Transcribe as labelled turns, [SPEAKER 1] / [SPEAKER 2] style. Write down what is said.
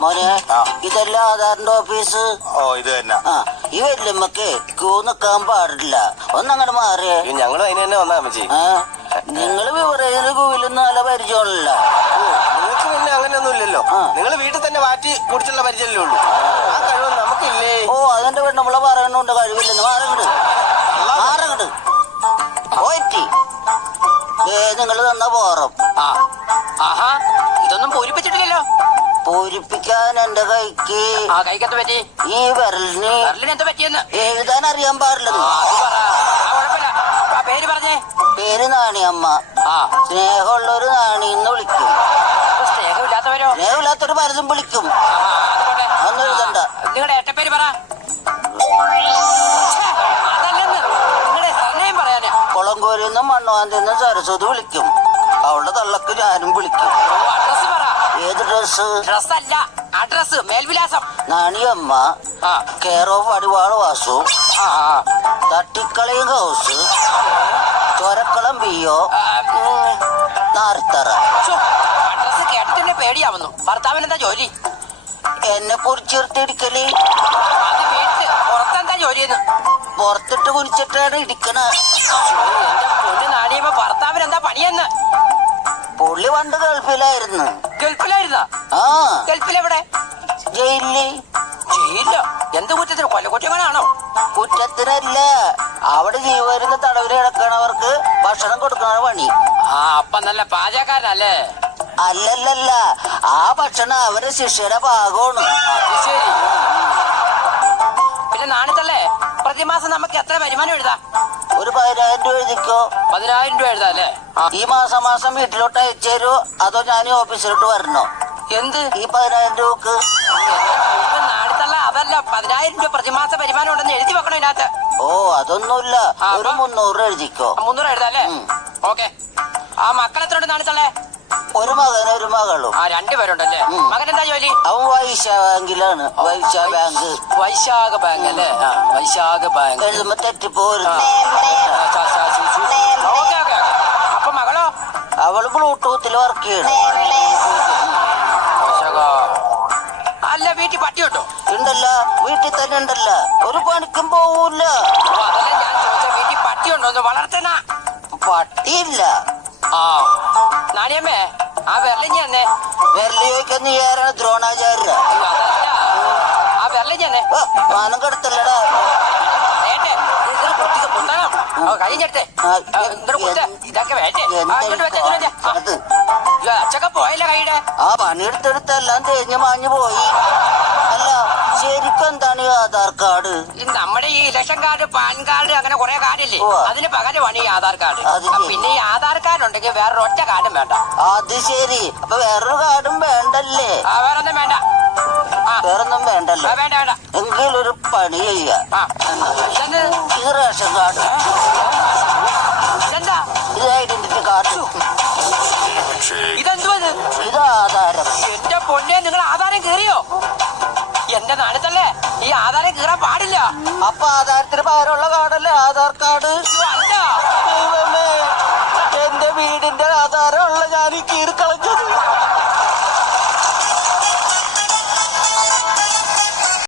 [SPEAKER 1] മോനെ. ഇതല്ല ആധാറിന്റെ ഓഫീസ്
[SPEAKER 2] ഓ ഇത് തന്നെ.
[SPEAKER 1] ആ ഈ വല്യമ്മക്ക് ക്യൂ നിക്കാൻ പാടില്ല. ഒന്നങ്ങോട്ട് മാറിയേ
[SPEAKER 2] ഞങ്ങൾ അതിന് തന്നെ വന്നാ അമ്മച്ചി.
[SPEAKER 1] ആ നിങ്ങൾ വിവരേതിന് ക്യൂവിലൊന്നും നല്ല പരിചയമുള്ള
[SPEAKER 2] നിങ്ങൾക്ക് പിന്നെ അങ്ങനെയൊന്നും ഇല്ലല്ലോ. നിങ്ങൾ വീട്ടിൽ തന്നെ മാറ്റി കുടിച്ചുള്ള പരിചയമല്ലേ ഉള്ളൂ. ആ. കഴിവ് നമുക്കില്ലേ?
[SPEAKER 1] ഓ അതിന്റെ പെണ്ണുമ്പളെ പറയണുണ്ട് കഴിവില്ലെന്ന് മാറങ്ങട്. മാറങ്ങട്. പോയിട്ട്. നിങ്ങൾ തന്ന പോറം
[SPEAKER 3] ആ. ആഹാ ഇതൊന്നും പൂരിപ്പിച്ചിട്ടില്ലല്ലോ.
[SPEAKER 1] പൂരിപ്പിക്കാൻ എന്റെ കൈക്ക്.
[SPEAKER 3] ആ കൈക്കത്ത് പറ്റി?
[SPEAKER 1] ഈ വിരലിന്
[SPEAKER 3] വെറലിന് എന്താ പറ്റിയെന്ന്?
[SPEAKER 1] എഴുതാൻ അറിയാൻ പാടില്ലെന്ന്
[SPEAKER 3] അത് പറ. ആ കുഴപ്പമില്ല. ആ പേര് പറഞ്ഞേ.
[SPEAKER 1] പേര് നാണിയമ്മ
[SPEAKER 3] ആ.
[SPEAKER 1] സ്നേഹമുള്ളൊരു നാണി എന്ന് വിളിക്കും.
[SPEAKER 3] സ്നേഹമില്ലാത്തവരോ?
[SPEAKER 1] സ്നേഹമില്ലാത്തൊരു പലതും വിളിക്കും. അതൊന്നും എഴുതണ്ട.
[SPEAKER 3] നിങ്ങളുടെ ഏട്ടപ്പേര് പറ. ഛേ, അതല്ലെന്ന്. നിങ്ങളുടെ സർനെയും പറയാന്.
[SPEAKER 1] കുളംകോരിന്നും മണ്ണുവാന്തിന്നും സരസ്വതി വിളിക്കും. അവളുടെ തള്ളക്ക് ഞാനും വിളിക്കും.
[SPEAKER 3] അഡ്രസ് പറ.
[SPEAKER 1] ഏത് ഡ്രസ്
[SPEAKER 3] ഡ്രസ് അല്ല അഡ്രസ് മേൽവിലാസം.
[SPEAKER 1] Naniyamma care of അടിവാള Vasu. തട്ടിക്കളയും ഹൗസ് ചൊരക്കളം പിയോ. നാർത്തറ.
[SPEAKER 3] അഡ്രസ് കേട്ടിട്ട് പേടിയാവുന്നു. ഭർത്താവിന് എന്താ ജോലി?
[SPEAKER 1] എന്നെ കുറിച്ചിർത്തിടിക്കൽ
[SPEAKER 3] അത് വീട്ടിൽ പുറത്തെന്താ ജോലിയെന്ന്?
[SPEAKER 1] പുറത്തിട്ട് കുരിച്ചിട്ടാണ് ഇടിക്കണ
[SPEAKER 3] എന്റെ പൊന്ന് നാണിയമ്മ ഭർത്താവിന് എന്താ പണിയെന്ന്?
[SPEAKER 1] പുള്ളി പണ്ട് ഗൾഫിലായിരുന്നു.
[SPEAKER 3] ഗൾഫിലായിരുന്ന?
[SPEAKER 1] ആ.
[SPEAKER 3] ഗൾഫിലെവിടെ?
[SPEAKER 1] ജയിലിൽ.
[SPEAKER 3] ജയിലിലോ? എന്ത് കുറ്റത്തിന്? കൊല്ലക്കുറ്റങ്ങനാണോ
[SPEAKER 1] കുറ്റത്തിനല്ല. അവിടെ ജീവരുന്ന തടവിൽ കിടക്കണവർക്ക് ഭക്ഷണം കൊടുക്കണ പണി.
[SPEAKER 3] ആ അപ്പൊ നല്ല പാചകക്കാരനല്ലേ?
[SPEAKER 1] അല്ലല്ലല്ല. ആ ഭക്ഷണം അവരുടെ ശിക്ഷയുടെ ഭാഗമാണ്.
[SPEAKER 3] അത് ശരി. പിന്നെ നാണിത്തല്ലേ? പ്രതിമാസം നമുക്ക് എത്ര വരുമാനം എഴുതാം?
[SPEAKER 1] ഒരു പതിനായിരം രൂപ എഴുതിക്കോ?
[SPEAKER 3] പതിനായിരം രൂപ എഴുതാല്ലേ
[SPEAKER 1] ഈ മാസം മാസം വീട്ടിലോട്ട് അയച്ചു തരുമോ അതോ ഞാൻ ഈ ഓഫീസിലോട്ട് വരണോ?
[SPEAKER 3] എന്ത്?
[SPEAKER 1] ഈ പതിനായിരം രൂപക്ക്.
[SPEAKER 3] അതല്ല പതിനായിരം രൂപ പ്രതിമാസ വരുമാനം ഉണ്ടെന്ന് എഴുതി വെക്കണം ഇതിനകത്ത്.
[SPEAKER 1] ഓ അതൊന്നുമില്ല. ഒരു? മുന്നൂറ് എഴുതിക്കോ.
[SPEAKER 3] മുന്നൂറ്
[SPEAKER 1] എഴുതാല്ലേ
[SPEAKER 3] ഓക്കെ. ആ മക്കൾ എത്ര ഉണ്ട് നാണിത്തള്ളേ
[SPEAKER 1] ഒരു മകൻ ഒരു മകളും.
[SPEAKER 3] ആ രണ്ടുപേരുണ്ടല്ലേ. മകൻ എന്താ ജോലി?
[SPEAKER 1] അവൻ വൈശാ ബാങ്കിലാണ് വൈശാ ബാങ്ക്.
[SPEAKER 3] വൈശാഖ ബാങ്ക് അല്ലേ? ആ വൈശാഖ ബാങ്ക്.
[SPEAKER 1] എഴുതുമ്പോ തെറ്റിപ്പോരുന്നു
[SPEAKER 3] ഓക്കെ ഓക്കെ ഓക്കെ. അപ്പൊ മകളോ?
[SPEAKER 1] അവൾ ബ്ലൂടൂത്തിൽ വർക്ക് ചെയ്യണം
[SPEAKER 3] വൈശാഖ. അല്ല വീട്ടിൽ പട്ടിയുണ്ടോ
[SPEAKER 1] ഉണ്ടല്ല. വീട്ടിൽ തന്നെ ഉണ്ടല്ല. ഒരു പണിക്കും പോവൂല
[SPEAKER 3] ഓ, അതല്ല ഞാൻ ചോദിച്ച. വീട്ടിൽ പട്ടിയുണ്ടോ ഒന്ന് വളർത്തണ
[SPEAKER 1] പട്ടിയില്ല.
[SPEAKER 3] ആ. നാണിയമ്മേ ആ വെർലിഞ്ഞ തന്നെ
[SPEAKER 1] വിരൽ ചോദിക്കാൻ നീ ആരാണ്? ദ്രോണാചാര്യ
[SPEAKER 3] ആ വെർലിഞ്ഞ തന്നെ
[SPEAKER 1] മാനം കടത്തല്ലടാ.
[SPEAKER 3] കഴിഞ്ഞിട്ടെ ഇതൊക്കെ വേണ്ടേ? അച്ഛക്ക പോയല്ലേ കൈയുടെ?
[SPEAKER 1] ആ പണിയെടുത്തെടുത്ത് എല്ലാം തേഞ്ഞ് മാഞ്ഞു പോയി. ശരിക്കും എന്താണ് ആധാർ കാർഡ്?
[SPEAKER 3] നമ്മുടെ ഈ ഇലക്ഷൻ കാർഡ് പാൻ കാർഡ് അങ്ങനെ കുറെ കാർഡില്ലേ? അതിന് പകരമാണ് ഈ ആധാർ കാർഡ്. പിന്നെ ഈ ആധാർ കാർഡ് ഉണ്ടെങ്കിൽ വേറൊരു ഒറ്റ കാർഡും വേണ്ട.
[SPEAKER 1] അത് ശരി. അപ്പൊ വേറൊരു കാർഡും വേണ്ടല്ലേ?
[SPEAKER 3] വേറൊന്നും വേണ്ട.
[SPEAKER 1] വേറൊന്നും വേണ്ടല്ലോ?
[SPEAKER 3] വേണ്ട വേണ്ട. വേണ്ട
[SPEAKER 1] ഒരു പണി
[SPEAKER 3] ചെയ്യുക.
[SPEAKER 1] ഈ? Ration card.
[SPEAKER 3] ഇതെന്താ?
[SPEAKER 1] ഇത് ഐഡന്റിറ്റി കാർഡ്.
[SPEAKER 3] ഇതെന്തുവാ ഇത്?
[SPEAKER 1] ആധാരം.
[SPEAKER 3] എന്റെ പൊന്നെ നിങ്ങൾ ആധാരം ഈ ആധാരം കീറാൻ പാടില്ല.
[SPEAKER 1] അപ്പൊ ആധാരത്തിന് പകരമുള്ള കാർഡല്ലേ ആധാർ കാർഡ്